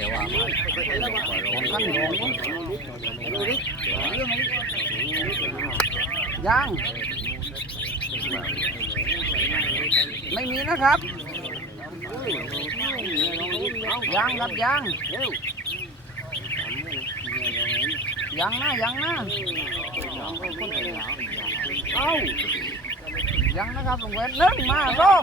แต่ว่ายังไม่มีนะครับ ยังครับยังยังนะยังนะเอ้ายังนะครับลุเวนหนึ่งมาสอง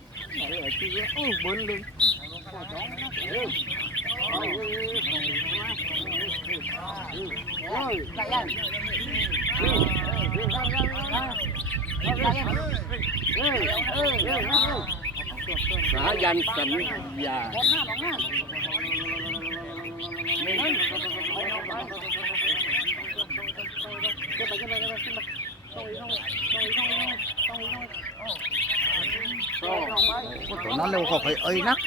xã dân tỉnh và Hãy subscribe cho kênh Ghiền Mì Gõ Để không bỏ lỡ những video hấp dẫn ตัวนั้นเร็วก็ไปเอ้ยนัก